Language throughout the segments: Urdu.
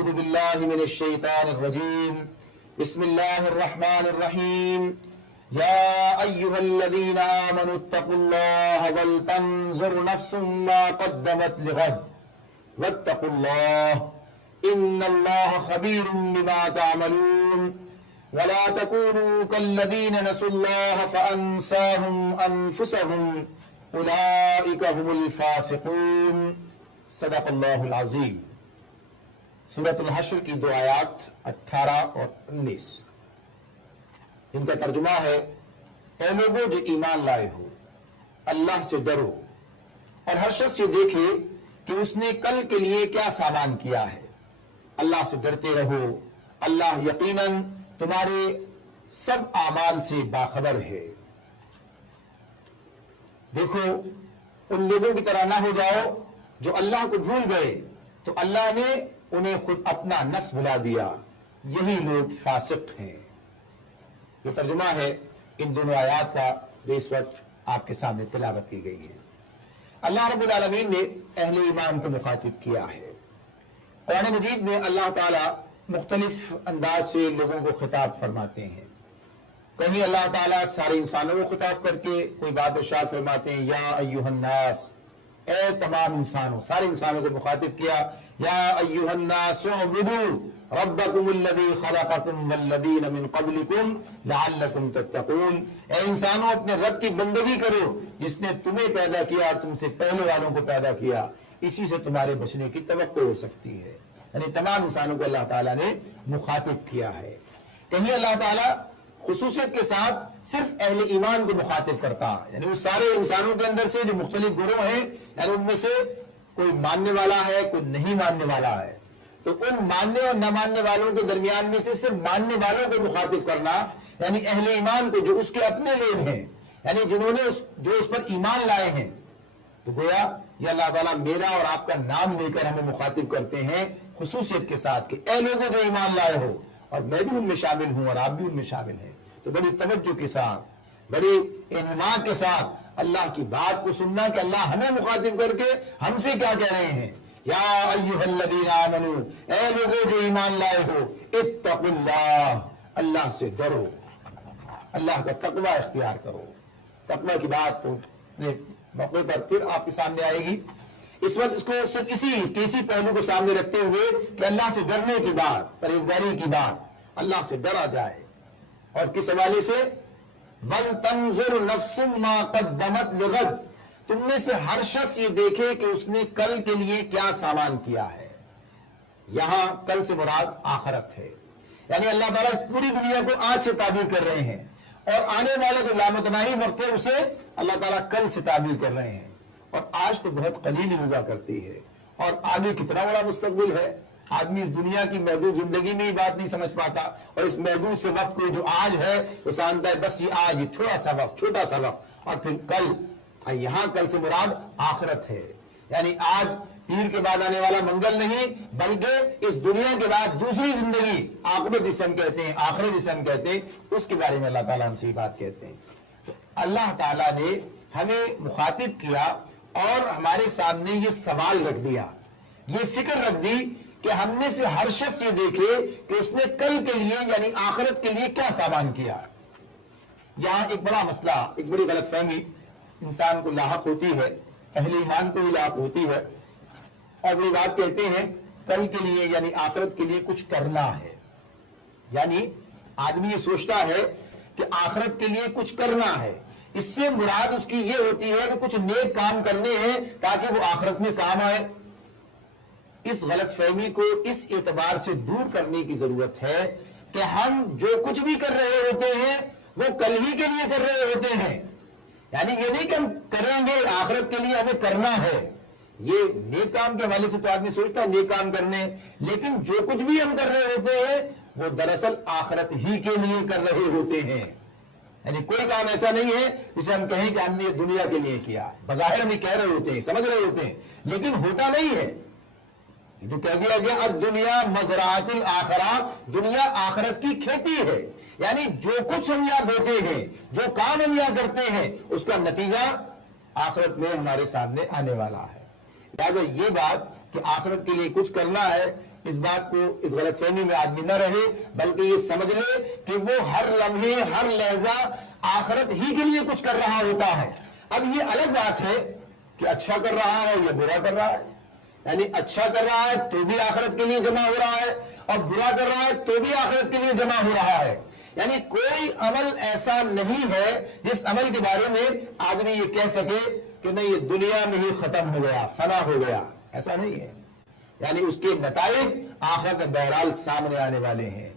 أعوذ بالله من الشيطان الرجيم بسم الله الرحمن الرحيم يا أيها الذين آمنوا اتقوا الله ولتنظر نفس ما قدمت لغد واتقوا الله إن الله خبير بما تعملون ولا تكونوا كالذين نسوا الله فأنساهم أنفسهم أولئك هم الفاسقون صدق اللہ العظیم۔ سورۃ الحشر کی دو آیات 18 اور 19 جن کا ترجمہ ہے: اے لوگوں جو ایمان لائے ہو، اللہ سے ڈرو اور ہر شخص یہ دیکھے کہ اس نے کل کے لیے کیا سامان کیا ہے۔ اللہ سے ڈرتے رہو، اللہ یقیناً تمہارے سب اعمال سے باخبر ہے۔ دیکھو، ان لوگوں کی طرح نہ ہو جاؤ جو اللہ کو بھول گئے تو اللہ نے انہیں خود اپنا نفس بھلا دیا، یہی لوگ فاسق ہیں۔ یہ ترجمہ ہے ان دونوں آیات کا جو اس وقت آپ کے سامنے تلاوت کی گئی ہے۔ اللہ رب العالمین نے اہل ایمان کو مخاطب کیا ہے۔ قرآن مجید میں اللہ تعالی مختلف انداز سے لوگوں کو خطاب فرماتے ہیں۔ کہیں اللہ تعالیٰ سارے انسانوں کو خطاب کر کے کوئی بات ارشاد فرماتے ہیں: یا ایھا الناس، اے تمام انسانوں، سارے انسانوں کو مخاطب کیا، یا ایھا الناس اعبدوا ربکم الذی خلقکم والذین من قبلکم لعلکم تتقون۔ اے انسانوں، اپنے رب کی بندگی کرو جس نے تمہیں پیدا کیا اور تم سے پہلے والوں کو پیدا کیا، اسی سے تمہارے بچنے کی توقع ہو سکتی ہے۔ یعنی تمام انسانوں کو اللہ تعالیٰ نے مخاطب کیا ہے۔ کہیں اللہ تعالیٰ خصوصیت کے ساتھ صرف اہل ایمان کو مخاطب کرتا، یعنی وہ سارے انسانوں کے اندر سے جو مختلف گروہ ہیں، یعنی ان میں سے کوئی ماننے والا ہے، کوئی نہیں ماننے والا ہے، تو ان ماننے اور نہ ماننے والوں کے درمیان میں سے صرف ماننے والوں کو مخاطب کرنا، یعنی اہل ایمان کو جو اس کے اپنے لوگ ہیں، یعنی جنہوں نے جو اس پر ایمان لائے ہیں، تو گویا یہ اللہ تعالیٰ میرا اور آپ کا نام لے کر ہمیں مخاطب کرتے ہیں خصوصیت کے ساتھ کہ اے لوگوں جو ایمان لائے ہو، اور میں بھی ان میں شامل ہوں اور آپ بھی ان میں شامل ہیں۔ تو بڑی توجہ کے ساتھ، بڑی انعام کے ساتھ اللہ کی بات کو سننا کہ اللہ ہمیں مخاطب کر کے ہم سے کیا کہہ رہے ہیں: یا ایھا الذین آمنوا، اے لوگوں جو ایمان لائے ہو، اتقوا اللہ، اللہ سے ڈرو، اللہ کا تقوی اختیار کرو۔ تقوی کی بات تو موقع پر پھر آپ کے سامنے آئے گی۔ اس وقت اس کو صرف اسی پہلو کو سامنے رکھتے ہوئے کہ اللہ سے ڈرنے کی بات، پرہیزگاری کی بات، اللہ سے ڈرا جائے۔ اور کس حوالے سے؟ وَلْتَنْظُرْ نَفْسٌ مَا قَدَّمَتْ لِغَدٍ، تم میں سے ہر شخص یہ دیکھے کہ اس نے کل کے لیے کیا سامان کیا ہے۔ یہاں کل سے مراد آخرت ہے، یعنی اللہ تعالیٰ اس پوری دنیا کو آج سے تعبیر کر رہے ہیں، اور آنے والا جو لامتناہی وقت ہے اسے اللہ تعالیٰ کل سے تعبیر کر رہے ہیں۔ اور آج تو بہت قلیل ہوا کرتی ہے، اور آگے کتنا بڑا مستقبل ہے۔ آدمی اس دنیا کی محدود زندگی میں ہی بات نہیں سمجھ پاتا، اور اس محدود سے وقت کو جو آج ہے وہ سمجھتا ہے بس یہ آج، یہ چھوٹا سا وقت، اور پھر کل۔ یہاں کل سے مراد آخرت ہے، یعنی آج پیر کے بعد آنے والا منگل نہیں، بلکہ اس دنیا کے بعد دوسری زندگی، عاقبت جسے ہم کہتے ہیں، آخرت جسے ہم کہتے ہیں، اس کے بارے میں اللہ تعالیٰ ہم سے یہ بات کہتے ہیں۔ تو اللہ تعالیٰ نے ہمیں مخاطب کیا اور ہمارے سامنے یہ سوال رکھ دیا، یہ فکر رکھ دی کہ ہم میں سے ہر شخص یہ دیکھے کہ اس نے کل کے لیے یعنی آخرت کے لیے کیا سامان کیا۔ یہاں ایک بڑا مسئلہ، ایک بڑی غلط فہمی انسان کو لاحق ہوتی ہے، اہل ایمان کو ہی لاحق ہوتی ہے، اور وہ بات کہتے ہیں کل کے لیے یعنی آخرت کے لیے کچھ کرنا ہے۔ یعنی آدمی یہ سوچتا ہے کہ آخرت کے لیے کچھ کرنا ہے، اس سے مراد اس کی یہ ہوتی ہے کہ کچھ نیک کام کرنے ہیں تاکہ وہ آخرت میں کام آئے۔ اس غلط فہمی کو اس اعتبار سے دور کرنے کی ضرورت ہے کہ ہم جو کچھ بھی کر رہے ہوتے ہیں وہ کل ہی کے لیے کر رہے ہوتے ہیں، یعنی یہ نہیں کہ ہم کریں گے آخرت کے لیے ہمیں کرنا ہے۔ یہ نیک کام کے حوالے سے تو آدمی سوچتا ہے نیک کام کرنے، لیکن جو کچھ بھی ہم کر رہے ہوتے ہیں وہ دراصل آخرت ہی کے لیے کر رہے ہوتے ہیں۔ یعنی کوئی کام ایسا نہیں ہے جسے ہم کہیں کہ ہم نے دنیا کے لیے کیا، بظاہر ہم یہ کہہ رہے ہوتے ہیں، سمجھ رہے ہوتے ہیں، لیکن ہوتا نہیں ہے۔ جو کہہ دیا گیا الدنیا مزرعۃ الآخرہ، دنیا آخرت کی کھیتی ہے، یعنی جو کچھ ہم یہاں بوتے ہیں، جو کام ہم یہاں کرتے ہیں، اس کا نتیجہ آخرت میں ہمارے سامنے آنے والا ہے۔ لہٰذا یہ بات کہ آخرت کے لیے کچھ کرنا ہے، اس بات کو اس غلط فہمی میں آدمی نہ رہے، بلکہ یہ سمجھ لے کہ وہ ہر لمحے ہر لہجہ آخرت ہی کے لیے کچھ کر رہا ہوتا ہے۔ اب یہ الگ بات ہے کہ اچھا کر رہا ہے یا برا کر رہا ہے، یعنی اچھا کر رہا ہے تو بھی آخرت کے لیے جمع ہو رہا ہے، اور برا کر رہا ہے تو بھی آخرت کے لیے جمع ہو رہا ہے۔ یعنی کوئی عمل ایسا نہیں ہے جس عمل کے بارے میں آدمی یہ کہہ سکے کہ نہیں یہ دنیا میں ہی ختم ہو گیا، فنا ہو گیا، ایسا نہیں ہے۔ یعنی اس کے نتائج آخرت بہرحال سامنے آنے والے ہیں۔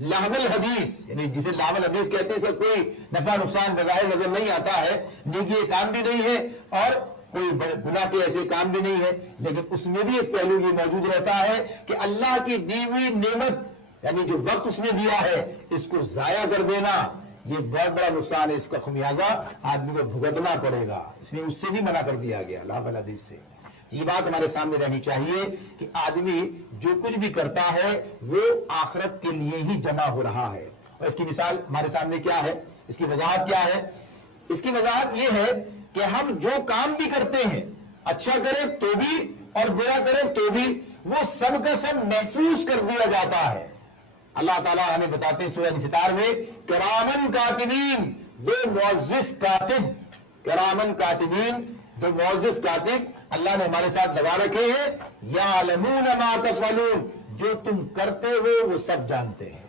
لہو الحدیث، یعنی جسے لہو الحدیث کہتے ہیں، سے کوئی نفع نقصان بظاہر نظر نہیں آتا ہے، نیکی کام بھی نہیں ہے اور کوئی گناہ کے ایسے کام بھی نہیں ہے، لیکن اس میں بھی ایک پہلو یہ موجود رہتا ہے کہ اللہ کی دی ہوئی نعمت، یعنی جو وقت اس نے دیا ہے، اس کو ضائع کر دینا یہ بہت بڑا نقصان ہے، اس کا خمیازہ آدمی کو بھگتنا پڑے گا، اس لیے اس سے بھی منع کر دیا گیا لہو الحدیث سے۔ یہ بات ہمارے سامنے رہنی چاہیے کہ آدمی جو کچھ بھی کرتا ہے وہ آخرت کے لیے ہی جمع ہو رہا ہے، اور اس کی مثال ہمارے سامنے کیا ہے، اس کی وضاحت کیا ہے؟ اس کی وضاحت یہ ہے کہ ہم جو کام بھی کرتے ہیں، اچھا کریں تو بھی اور برا کریں تو بھی، وہ سب کا سب محفوظ کر دیا جاتا ہے۔ اللہ تعالیٰ ہمیں بتاتے ہیں سورہ انفطار میں، کرامن کاتبین، دو معزز کاتب، کرامن کاتبین، دو معزز کاتب اللہ نے ہمارے ساتھ لگا رکھے ہیں، یعلمون ما تفعلون، جو تم کرتے ہو وہ سب جانتے ہیں۔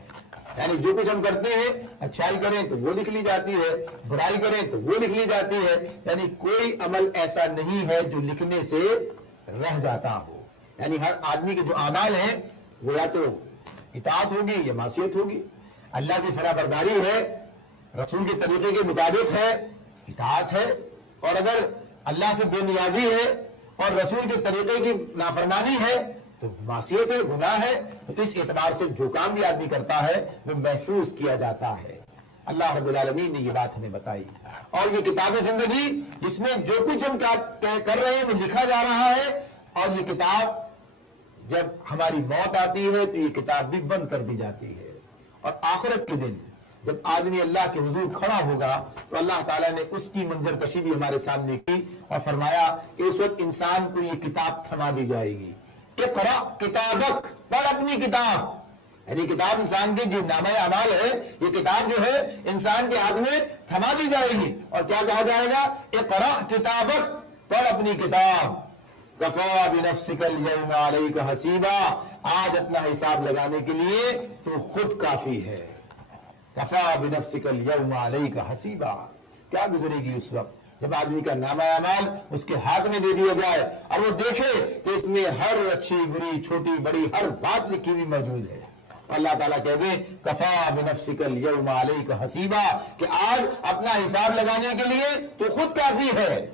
یعنی جو کچھ ہم کرتے ہیں، اچھائی کریں تو وہ لکھ لی جاتی ہے، برائی کریں تو وہ لکھ لی جاتی ہے، یعنی کوئی عمل ایسا نہیں ہے جو لکھنے سے رہ جاتا ہو۔ یعنی ہر آدمی کے جو اعمال ہیں وہ یا تو اطاعت ہوگی یا معصیت ہوگی، اللہ کی فرما برداری ہے، رسول کے طریقے کے مطابق ہے، اطاعت ہے، اور اگر اللہ سے بے نیازی ہے اور رسول کے طریقے کی نافرمانی ہے تو معصیت ہے، گناہ ہے۔ تو اس اعتبار سے جو کام بھی آدمی کرتا ہے وہ محفوظ کیا جاتا ہے۔ اللہ رب العالمین نے یہ بات ہمیں بتائی، اور یہ کتاب زندگی جس میں جو کچھ ہم کر رہے ہیں وہ لکھا جا رہا ہے، اور یہ کتاب جب ہماری موت آتی ہے تو یہ کتاب بھی بند کر دی جاتی ہے۔ اور آخرت کے دن جب آدمی اللہ کے حضور کھڑا ہوگا تو اللہ تعالیٰ نے اس کی منظر کشی بھی ہمارے سامنے کی اور فرمایا کہ اس وقت انسان کو یہ کتاب تھما دی جائے گی، اقرأ کتابک، پڑھ اپنی کتاب۔ یعنی کتاب انسان کے جو نامہ اعمال ہے، یہ کتاب جو ہے انسان کے ہاتھ میں تھما دی جائے گی، اور کیا کہا جائے گا؟ اقرأ کتابک، پڑھ اپنی کتاب، کفیٰ بنفسک اليوم علیک حسیبا، آج اپنا حساب لگانے کے لیے تو خود کافی ہے۔ کفیٰ بنفسک اليوم علیک حسیبا، کیا گزرے گی اس وقت جب آدمی کا نامہ اعمال اس کے ہاتھ میں دے دیا جائے اور وہ دیکھے کہ اس میں ہر اچھی بری چھوٹی بڑی ہر بات لکھی ہوئی موجود ہے۔ اللہ تعالیٰ کہہ دیں کفیٰ بنفسک اليوم علیک حسیبا، کہ آج اپنا حساب لگانے کے لیے تو خود کافی ہے۔